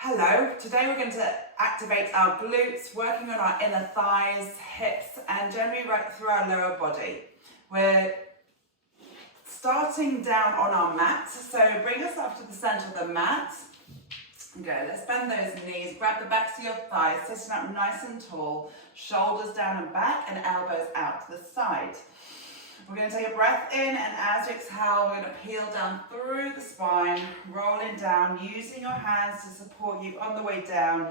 Hello, today we're going to activate our glutes, working on our inner thighs, hips, and generally right through our lower body. We're starting down on our mat, so bring yourself to the center of the mat. Good, let's bend those knees, grab the backs of your thighs, sitting up nice and tall, shoulders down and back, and elbows out to the side. We're going to take a breath in, and as you exhale, we're going to peel down through the spine, rolling down, using your hands to support you on the way down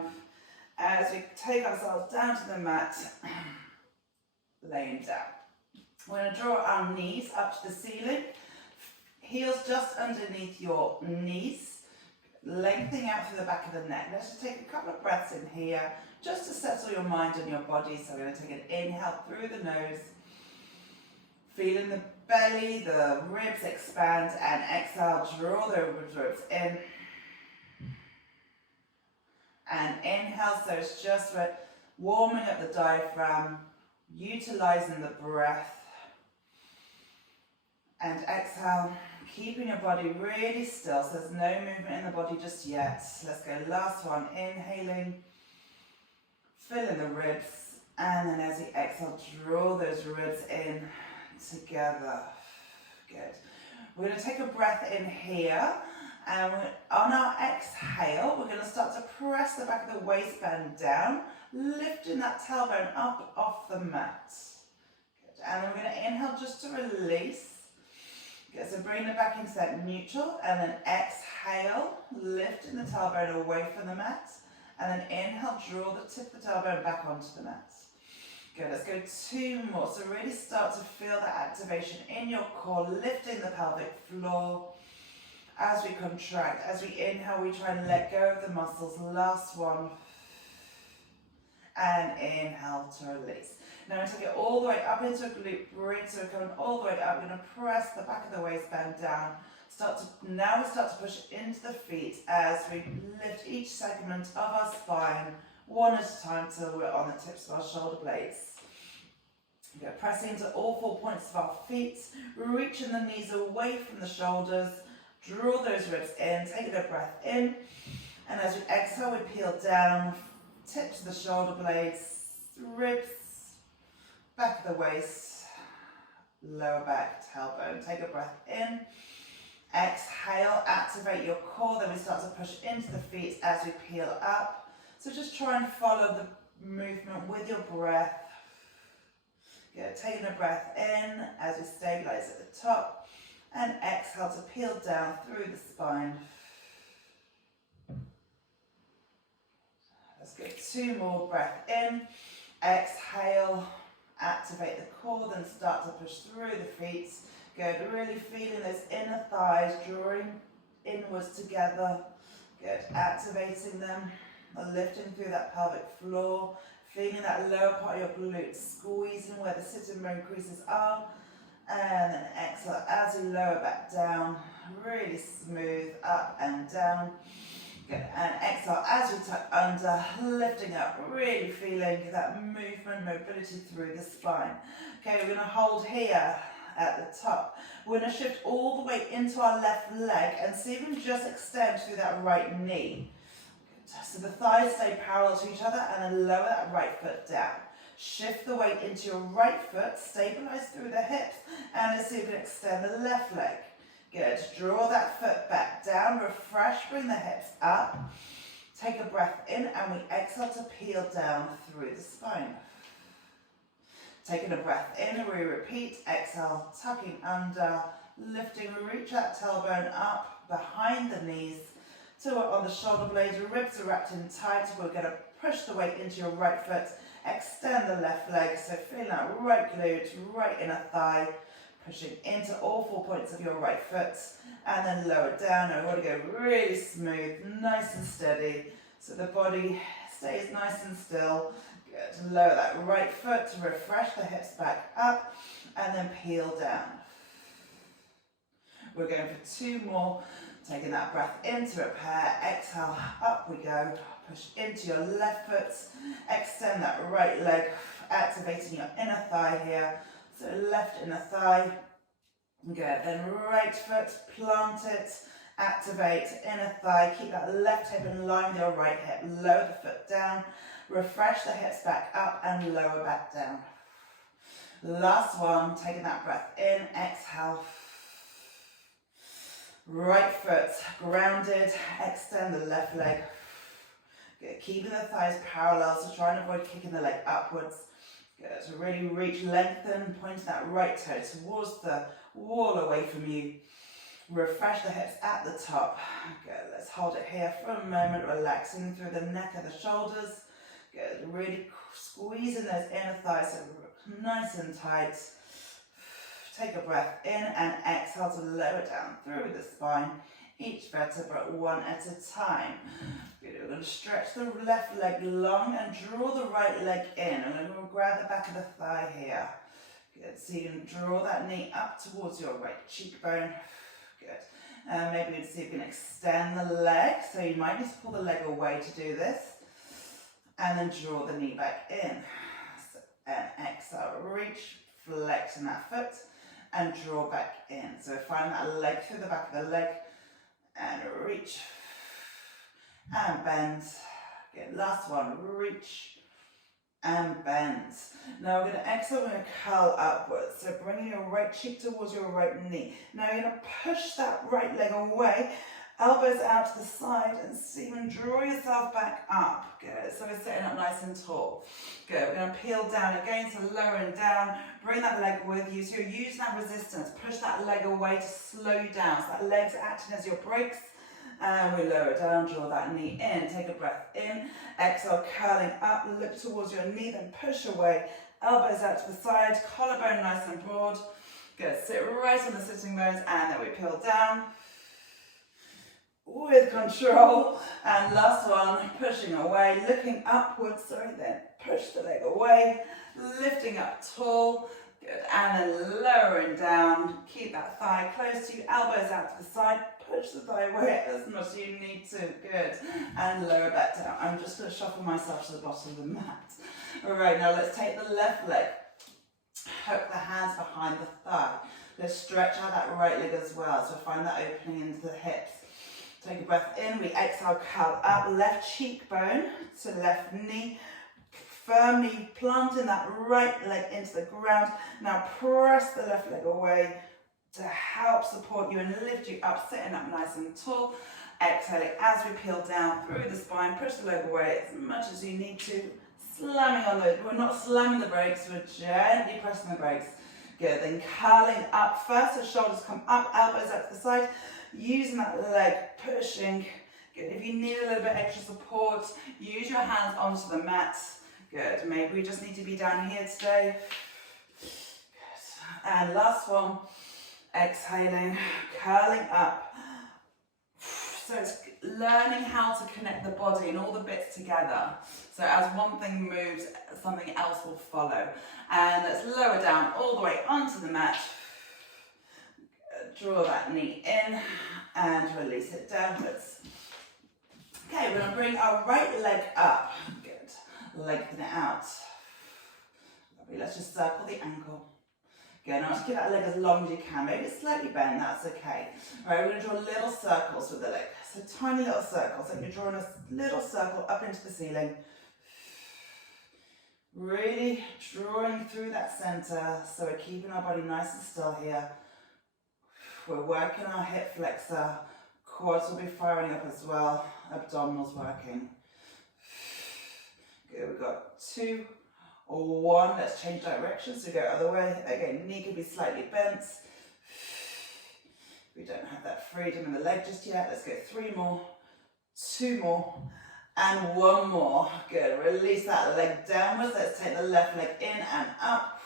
as we take ourselves down to the mat, laying down. We're going to draw our knees up to the ceiling, heels just underneath your knees, lengthening out through the back of the neck. Let's just take a couple of breaths in here, just to settle your mind and your body. So we're going to take an inhale through the nose, feeling the belly, the ribs expand, and exhale, draw the ribs in. And inhale, so it's just warming up the diaphragm, utilizing the breath. And exhale, keeping your body really still, so there's no movement in the body just yet. Let's go, last one, inhaling, filling the ribs, and then as you exhale, draw those ribs in together. Good. We're going to take a breath in here, and on our exhale, we're going to start to press the back of the waistband down, lifting that tailbone up off the mat. Good. And then we're going to inhale just to release. Good. So bring the back into that neutral, and then exhale, lifting the tailbone away from the mat, and then inhale, draw the tip of the tailbone back onto the mat. Good, let's go two more. So really start to feel that activation in your core, lifting the pelvic floor as we contract. As we inhale, we try and let go of the muscles. Last one. And inhale to release. Now we take it all the way up into a glute bridge. So we're coming all the way up. We're going to press the back of the waistband down. Now we start to push into the feet as we lift each segment of our spine one at a time till we're on the tips of our shoulder blades. We're pressing into all 4 points of our feet, reaching the knees away from the shoulders, draw those ribs in, take a breath in, and as we exhale, we peel down, tips of the shoulder blades, ribs, back of the waist, lower back, tailbone. Take a breath in, exhale, activate your core, then we start to push into the feet as we peel up. So just try and follow the movement with your breath. Good. Taking a breath in as we stabilize at the top, and exhale to peel down through the spine. Let's get two more. Breath in, exhale, activate the core, then start to push through the feet. Good. Really feeling those inner thighs drawing inwards together. Good. Activating them. Lifting through that pelvic floor, feeling that lower part of your glutes, squeezing where the sitting bone creases are, and then exhale as you lower back down, really smooth up and down. Good. And exhale as you tuck under, lifting up, really feeling that movement, mobility through the spine. Okay, we're going to hold here at the top. We're going to shift all the way into our left leg and see if we can just extend through that right knee. So the thighs stay parallel to each other, and then lower that right foot down. Shift the weight into your right foot, stabilize through the hips, and let's see if we can extend the left leg. Good. Draw that foot back down, refresh, bring the hips up. Take a breath in, and we exhale to peel down through the spine. Taking a breath in, we repeat, exhale, tucking under, lifting, reach that tailbone up behind the knees. So we're on the shoulder blades, your ribs are wrapped in tight. We're going to push the weight into your right foot, extend the left leg, so feeling that right glute, right inner thigh, pushing into all 4 points of your right foot, and then lower down. I want to go really smooth, nice and steady, so the body stays nice and still. Good. Lower that right foot to refresh the hips back up, and then peel down. We're going for two more. Taking that breath in to repair, exhale, up we go, push into your left foot, extend that right leg, activating your inner thigh here, so left inner thigh, good, then right foot, plant it, Activate inner thigh. Keep that left hip in line with your right hip. Lower the foot down. Refresh the hips back up and lower back down. Last one, taking that breath in, exhale. Right foot grounded, extend the left leg. Good. Keeping the thighs parallel, so try and avoid kicking the leg upwards. Good. So really reach, lengthen, point that right toe towards the wall away from you. Refresh the hips at the top. Good. Let's hold it here for a moment, relaxing through the neck and the shoulders. Good. Really squeezing those inner thighs so nice and tight. Take a breath in and exhale to lower down through the spine. Each vertebra one at a time. Good. We're going to stretch the left leg long and draw the right leg in. And then we'll grab the back of the thigh here. Good. So you can draw that knee up towards your right cheekbone. Good. Maybe you can see if you can extend the leg. So you might need to pull the leg away to do this. And then draw the knee back in. So, and exhale, reach, flex in that foot. And draw back in. So find that leg through the back of the leg. And reach. And bend. Good. Last one. Reach. And bend. Now we're going to exhale, we're going to curl upwards. So bringing your right cheek towards your right knee. Now you're going to push that right leg away, elbows out to the side, and see and draw yourself back up. Good. So we're sitting up nice and tall. Good. We're going to peel down again, so lowering down. Bring that leg with you. So you're using that resistance. Push that leg away to slow you down. So that leg's acting as your brakes. And we lower down, draw that knee in, take a breath in, exhale, curling up, look towards your knee, then push away, elbows out to the side, collarbone nice and broad. Good, sit right on the sitting bones, and then we peel down with control. And last one, pushing away, looking upwards, then push the leg away, lifting up tall. Good, and then lowering down, keep that thigh close to you, elbows out to the side, push the thigh away as much as you need to. Good, and lower back down. I'm just going to shuffle myself to the bottom of the mat. All right, now let's take the left leg, hook the hands behind the thigh. Let's stretch out that right leg as well, so find that opening into the hips. Take a breath in, we exhale, curl up, left cheekbone to left knee. Firmly planting that right leg into the ground. Now press the left leg away to help support you and lift you up, sitting up nice and tall. Exhaling as we peel down through the spine, push the leg away as much as you need to. Slamming on the, we're not slamming the brakes, we're gently pressing the brakes. Good, then curling up first, so shoulders come up, elbows out to the side. Using that leg, pushing. Good, if you need a little bit extra support, use your hands onto the mat. Good, maybe we just need to be down here today. Good. And last one, exhaling, curling up. So it's learning how to connect the body and all the bits together. So as one thing moves, something else will follow. And let's lower down all the way onto the mat. Draw that knee in and release it downwards. Okay, we're going to bring our right leg up. Good. Lengthen it out. Lovely. Let's just circle the ankle. Good. Now just keep that leg as long as you can. Maybe it's slightly bent, that's okay. Alright, we're going to draw little circles with the leg. So tiny little circles. So you're drawing a little circle up into the ceiling. Really drawing through that center. So we're keeping our body nice and still here. We're working our hip flexor. Quads will be firing up as well. Abdominals working. Good, we've got 2 or 1. Let's change direction, so go other way. Again, knee can be slightly bent. We don't have that freedom in the leg just yet. Let's go 3 more, 2 more, and 1 more. Good, release that leg downwards. Let's take the left leg in and up.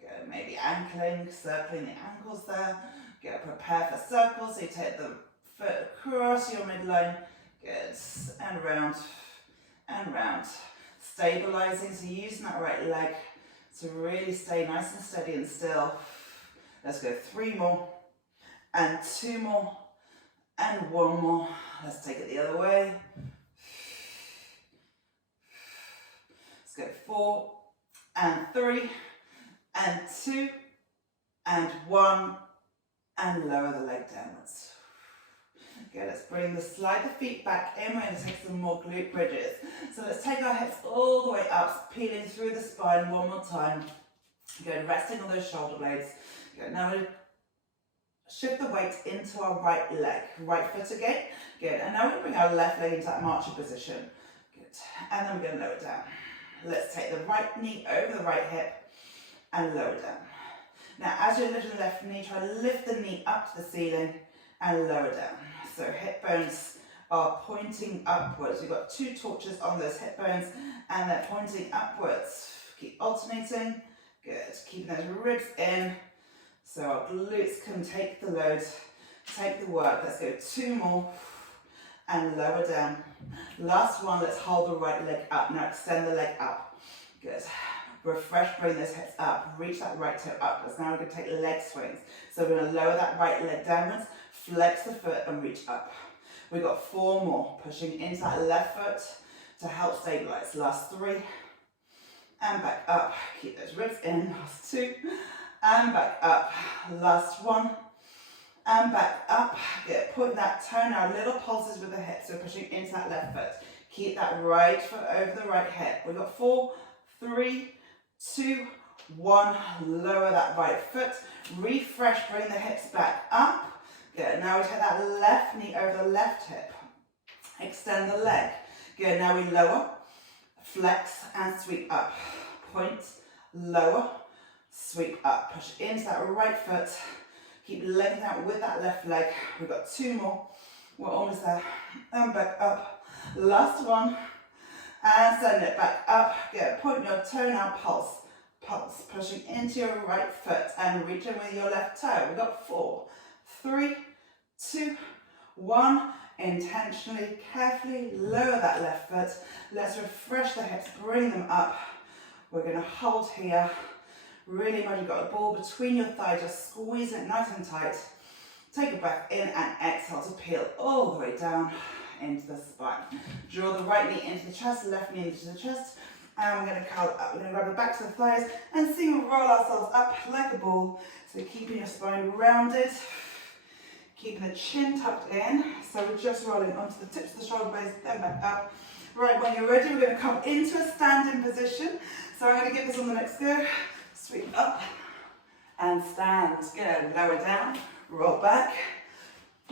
Good, maybe ankling, circling the ankles there. Good, prepare for circles. So you take the foot across your midline. Good, and round. And round. Stabilizing, so using that right leg to really stay nice and steady and still. Let's go 3 more, and 2 more, and 1 more. Let's take it the other way. Let's go 4, and 3, and 2, and 1, and lower the leg downwards. Good, let's slide the feet back in. We're going to take some more glute bridges. So let's take our hips all the way up, peeling through the spine one more time. Good, resting on those shoulder blades. Good, now we're shift the weight into our right leg, right foot again. Good, and now we're going to bring our left leg into that marching position. Good, and then we're going to lower it down. Let's take the right knee over the right hip and lower it down. Now, as you're lifting the left knee, try to lift the knee up to the ceiling and lower down. So hip bones are pointing upwards. You've got two torches on those hip bones and they're pointing upwards. Keep alternating. Good, keeping those ribs in so our glutes can take the load, take the work. Let's go 2 more and lower down. Last one, let's hold the right leg up. Now extend the leg up. Good. Refresh, bring those hips up. Reach that right toe upwards. Now we're going to take leg swings. So we're going to lower that right leg downwards, flex the foot and reach up. We've got 4 more. Pushing into that left foot to help stabilize. Last 3. And back up. Keep those ribs in. Last 2. And back up. Last 1. And back up. Good. Put that toe now. Little pulses with the hips. So pushing into that left foot. Keep that right foot over the right hip. We've got 4, 3, 2, 1. Lower that right foot. Refresh. Bring the hips back up. Good. Now we take that left knee over the left hip. Extend the leg. Good. Now we lower, flex and sweep up. Point, lower, sweep up. Push into that right foot. Keep lengthening out with that left leg. We've got 2 more. We're almost there. And back up. Last one. And send it back up. Good. Point your toe now. Pulse. Pulse. Pushing into your right foot and reaching with your left toe. We've got 4, 3, 2, 1. Intentionally, carefully lower that left foot. Let's refresh the hips, bring them up. We're going to hold here. Really imagine you've got a ball between your thighs, just squeeze it nice and tight. Take a breath in and exhale to peel all the way down into the spine. Draw the right knee into the chest, left knee into the chest. And we're going to curl up. We're going to grab the backs of the thighs and see we roll ourselves up like a ball. So keeping your spine rounded. Keeping the chin tucked in, so we're just rolling onto the tips of the shoulder blades, then back up. Right, when you're ready, we're going to come into a standing position. So I'm going to give this on the next go. Sweep up and stand. Good. Lower down, roll back,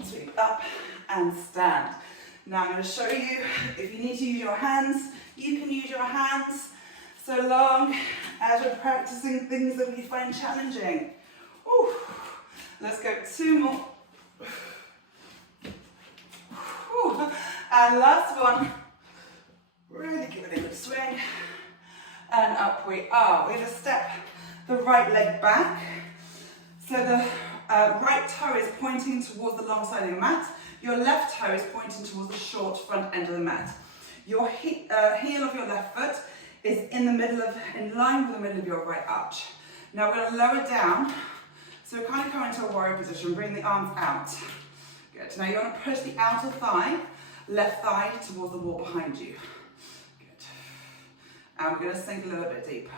sweep up and stand. Now I'm going to show you, if you need to use your hands, you can use your hands so long as you're practicing things that you find challenging. Ooh. Let's go 2 more. And last one, really give it a good swing, and up we are. We're going to step the right leg back, so the right toe is pointing towards the long side of your mat, your left toe is pointing towards the short front end of the mat. Your heel of your left foot is in line with the middle of your right arch. Now we're going to lower down, so we're kind of coming into a warrior position, bring the arms out. Good. Now you want to push the outer thigh, left thigh towards the wall behind you. Good. And we're going to sink a little bit deeper.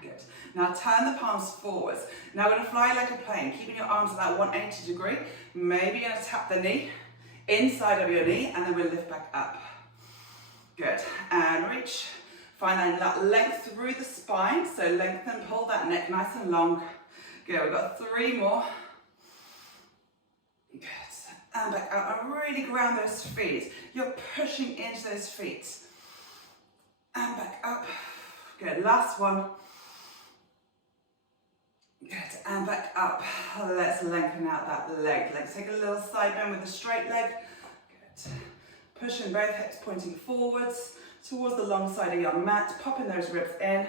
Good. Now turn the palms forwards. Now we're going to fly like a plane, keeping your arms at that 180 degree. Maybe you're going to tap the knee inside of your knee, and then we'll lift back up. Good. And reach. Find that length through the spine. So lengthen, pull that neck nice and long. Good. We've got 3 more. Good. And back out and really ground those feet. You're pushing into those feet. And back up. Good. Last one. Good. And back up. Let's lengthen out that leg. Let's take a little side bend with the straight leg. Good. Pushing both hips pointing forwards towards the long side of your mat. Popping those ribs in.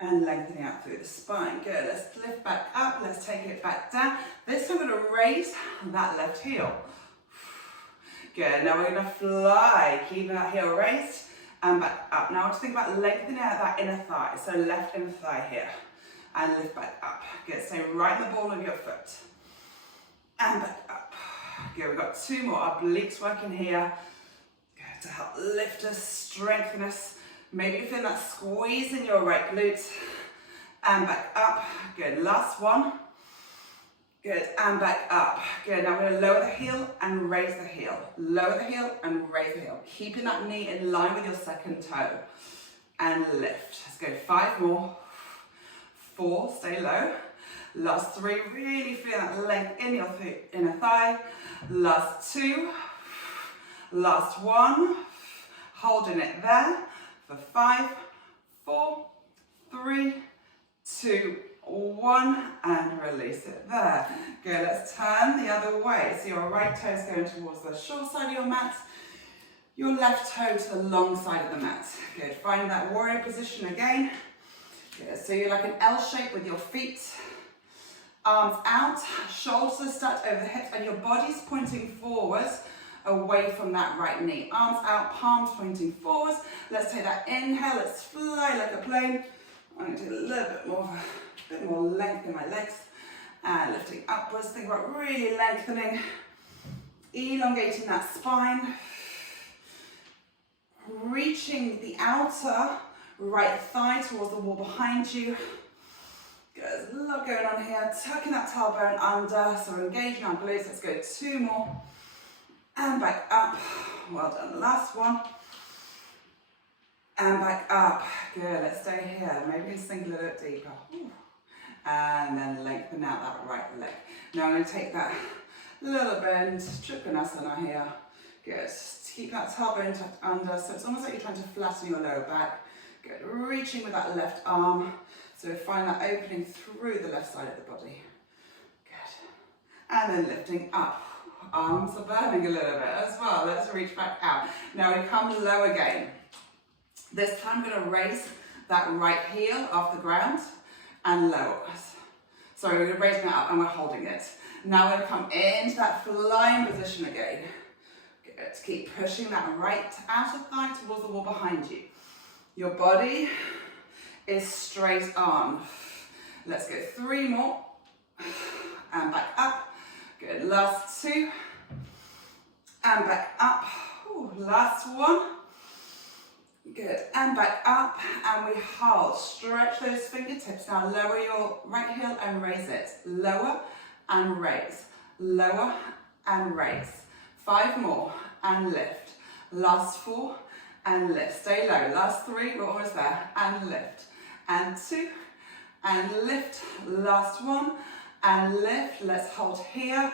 And lengthening out through the spine. Good. Let's lift back up. Let's take it back down. This time we're going to raise that left heel. Good. Now we're going to fly. Keeping that heel raised and back up. Now just think about lengthening out that inner thigh. So left inner thigh here. And lift back up. Good. Stay right in the ball of your foot. And back up. Good. We've got 2 more. Our obliques working here. Good. To help lift us, strengthen us. Maybe you feel that squeeze in your right glute. And back up. Good. Last one. Good, and back up. Good, now we're going to lower the heel and raise the heel. Lower the heel and raise the heel. Keeping that knee in line with your second toe. And lift. Let's go 5 more. 4, stay low. Last 3, really feel that length in your inner thigh. Last 2. Last 1. Holding it there for 5, 4, 3, 2, 1, and release it there. Good, let's turn the other way. So your right toe is going towards the short side of your mat, your left toe to the long side of the mat. Good, find that warrior position again. Good, so you're like an L shape with your feet, arms out, shoulders stacked over the hips, and your body's pointing forwards, away from that right knee. Arms out, palms pointing forwards. Let's take that inhale, let's fly like a plane. I'm going to do a little bit more length in my legs. And lifting upwards, think about really lengthening, elongating that spine. Reaching the outer right thigh towards the wall behind you. Good, there's a lot going on here. Tucking that tailbone under, so we're engaging our glutes. Let's go 2 more. And back up. Well done. Last one. And back up. Good. Let's stay here. Maybe sink a little bit deeper. And then lengthen out that right leg. Now I'm going to take that little bend, Trikonasana here. Good. Just keep that tailbone tucked under. So it's almost like you're trying to flatten your lower back. Good. Reaching with that left arm. So find that opening through the left side of the body. Good. And then lifting up. Arms are burning a little bit as well. Let's reach back out. Now we come low again. This time I'm going to raise that right heel off the ground and lower us. So we're raising it up and we're holding it. Now we're going to come into that flying position again. Good. Keep pushing that right outer thigh towards the wall behind you. Your body is straight on. Let's go 3 more. And back up. Good, last 2, and back up. Ooh, last 1. Good, and back up, and we hold. Stretch those fingertips. Now lower your right heel and raise it. Lower and raise. Lower and raise. 5 more, and lift. Last 4, and lift. Stay low. Last 3, we're almost there, and lift. And 2, and lift. Last 1. And lift. Let's hold here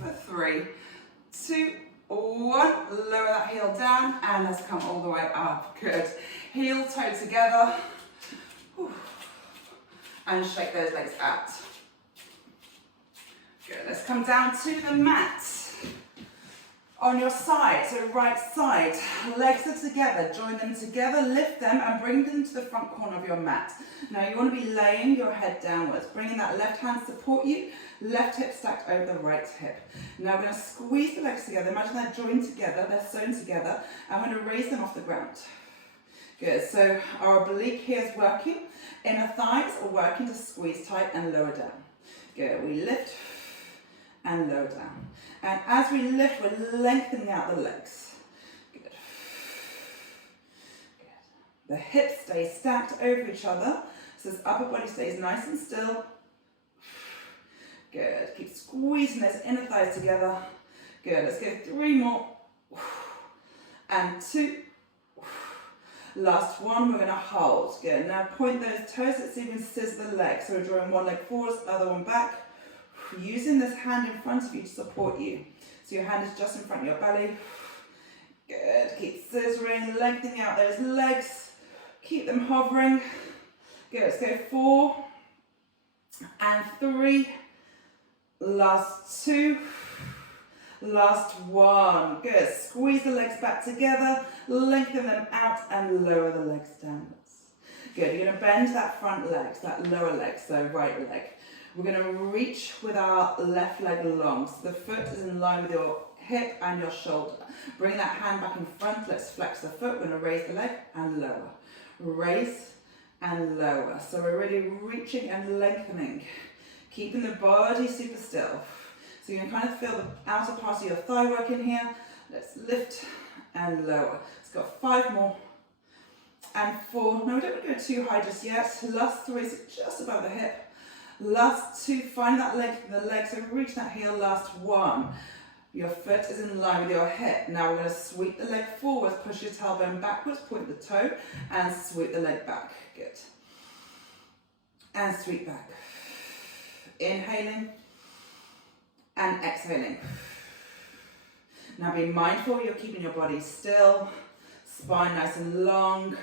for 3, 2, 1. Lower that heel down and let's come all the way up. Good. Heel toe together. And shake those legs out. Good. Let's come down to the mat. On your side, so right side, legs are together, join them together, lift them and bring them to the front corner of your mat. Now you want to be laying your head downwards, bringing that left hand support you, left hip stacked over the right hip. Now we're going to squeeze the legs together, imagine they're joined together, they're sewn together, and we're going to raise them off the ground. Good, so our oblique here is working, inner thighs are working to squeeze tight and lower down. Good, we lift and lower down. And as we lift, we're lengthening out the legs. Good. Good. The hips stay stacked over each other, so this upper body stays nice and still. Good. Keep squeezing those inner thighs together. Good. Let's go 3 more. And 2. Last 1, we're going to hold. Good. Now point those toes, let's even scissor the legs. So we're drawing one leg forwards, the other one back. Using this hand in front of you to support you. So your hand is just in front of your belly. Good. Keep scissoring, lengthening out those legs. Keep them hovering. Good. Let's go 4 and 3. Last 2. Last 1. Good. Squeeze the legs back together. Lengthen them out and lower the legs downwards. Good. You're going to bend that front leg, that lower leg, so right leg. We're going to reach with our left leg long, so the foot is in line with your hip and your shoulder. Bring that hand back in front, let's flex the foot, we're going to raise the leg and lower. Raise and lower. So we're really reaching and lengthening, keeping the body super still. So you can kind of feel the outer part of your thigh working here. Let's lift and lower. It's got 5 more and 4. No, we don't want to go too high just yet. Last 3 is just above the hip. Last 2, find that leg, the leg, so reach that heel, last 1. Your foot is in line with your hip. Now we're going to sweep the leg forwards, push your tailbone backwards, point the toe, and sweep the leg back. Good. And sweep back. Inhaling and exhaling. Now be mindful you're keeping your body still, spine nice and long.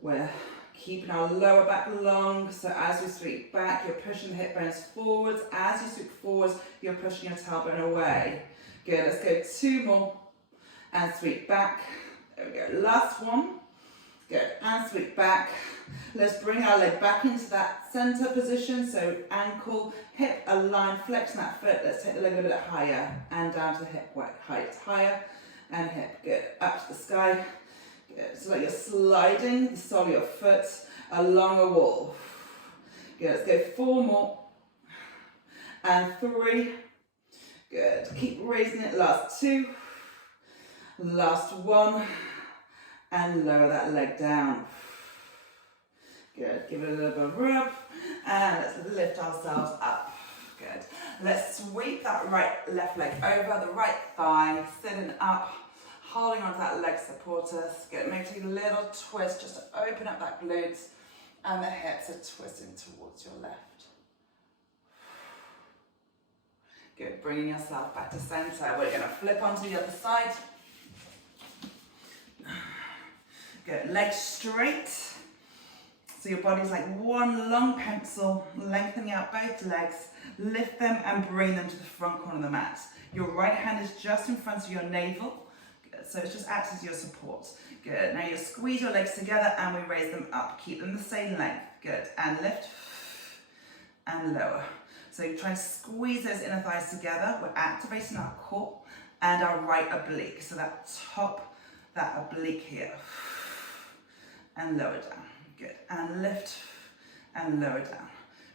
We're keeping our lower back long, so as we sweep back, you're pushing the hip bones forwards. As you sweep forwards, you're pushing your tailbone away. Good, let's go 2 more, and sweep back. There we go, last one. Good, and sweep back. Let's bring our leg back into that center position, so ankle, hip, align, flex that foot. Let's take the leg a bit higher, and down to the hip height, higher, and hip, good, up to the sky. Good, so like you're sliding the sole of your foot along a wall. Good, let's go 4 more, and 3. Good, keep raising it, last 2, last 1, and lower that leg down. Good, give it a little bit of rub, and let's lift ourselves up. Good, let's sweep that left leg over, the right thigh, sitting up, holding onto that leg supporters. Good, maybe take a little twist just to open up that glutes, and the hips are twisting towards your left. Good, bringing yourself back to center. We're going to flip onto the other side. Good, legs straight. So your body's like one long pencil, lengthening out both legs. Lift them and bring them to the front corner of the mat. Your right hand is just in front of your navel. Good, so it just acts as your support. Good, now you squeeze your legs together and we raise them up. Keep them the same length. Good, and lift and lower. So you try and squeeze those inner thighs together. We're activating our core and our right oblique. So that top, that oblique here. And lower down. Good. And lift and lower down.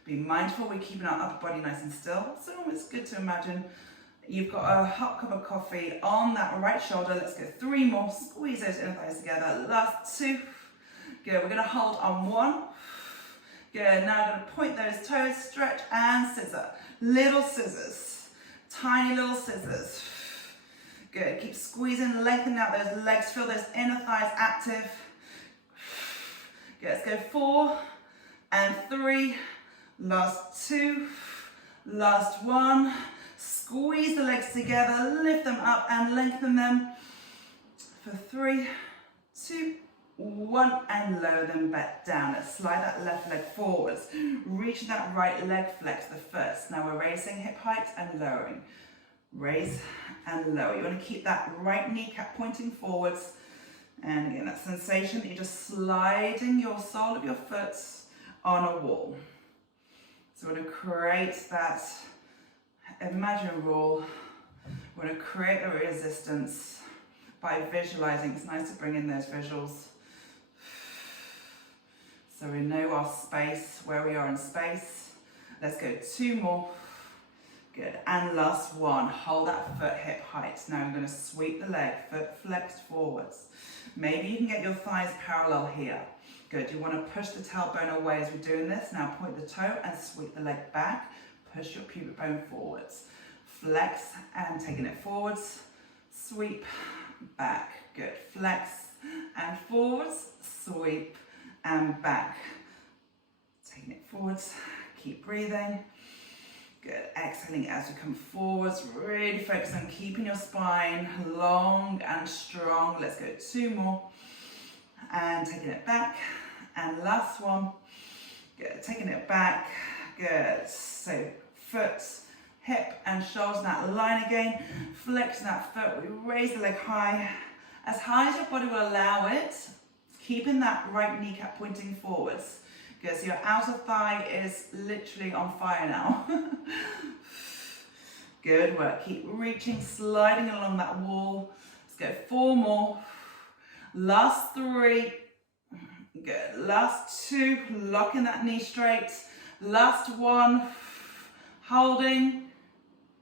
Be mindful we're keeping our upper body nice and still. So it's good to imagine you've got a hot cup of coffee on that right shoulder. Let's go 3 more. Squeeze those inner thighs together. Last 2. Good. We're going to hold on 1. Good, now I'm going to point those toes, stretch and scissor. Little scissors, tiny little scissors. Good, keep squeezing, lengthening out those legs, feel those inner thighs active. Good, let's go 4 and 3, last 2, last 1. Squeeze the legs together, lift them up and lengthen them for 3, 2, 1, and lower them back down. Let's slide that left leg forwards. Reach that right leg flex the first. Now we're raising hip height and lowering. Raise and lower. You want to keep that right kneecap pointing forwards. And again, that sensation that you're just sliding your sole of your foot on a wall. So we're going to create that imagine wall. We're going to create the resistance by visualizing. It's nice to bring in those visuals. So we know our space, where we are in space. Let's go 2 more. Good, and last 1. Hold that foot hip height. Now I'm going to sweep the leg, foot flexed forwards. Maybe you can get your thighs parallel here. Good, you want to push the tailbone away as we're doing this. Now point the toe and sweep the leg back. Push your pubic bone forwards. Flex and taking it forwards. Sweep, back. Good, flex and forwards. Sweep and back. Taking it forwards. Keep breathing. Good, exhaling as we come forwards. Really focus on keeping your spine long and strong. Let's go 2 more. And taking it back. And last one. Good, taking it back. Good, so foot, hip and shoulders in that line again. Flex that foot, we raise the leg high. As high as your body will allow it. Keeping that right kneecap pointing forwards. Good, so your outer thigh is literally on fire now. Good work, keep reaching, sliding along that wall. Let's go 4 more. Last 3. Good, last 2, locking that knee straight. Last 1, holding,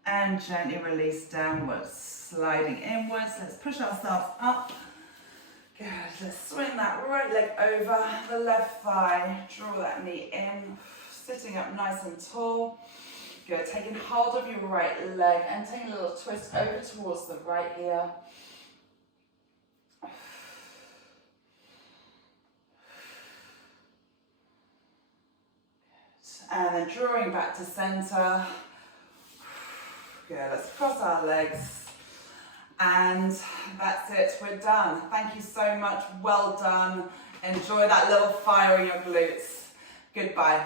and gently release downwards. Sliding inwards, let's push ourselves up. Good, let's swing that right leg over the left thigh, draw that knee in, Sitting up nice and tall. Good, taking hold of your right leg and taking a little twist over towards the right here. And then drawing back to center. Good, let's cross our legs. And that's it, we're done. Thank you so much, well done. Enjoy that little fire in your glutes. Goodbye.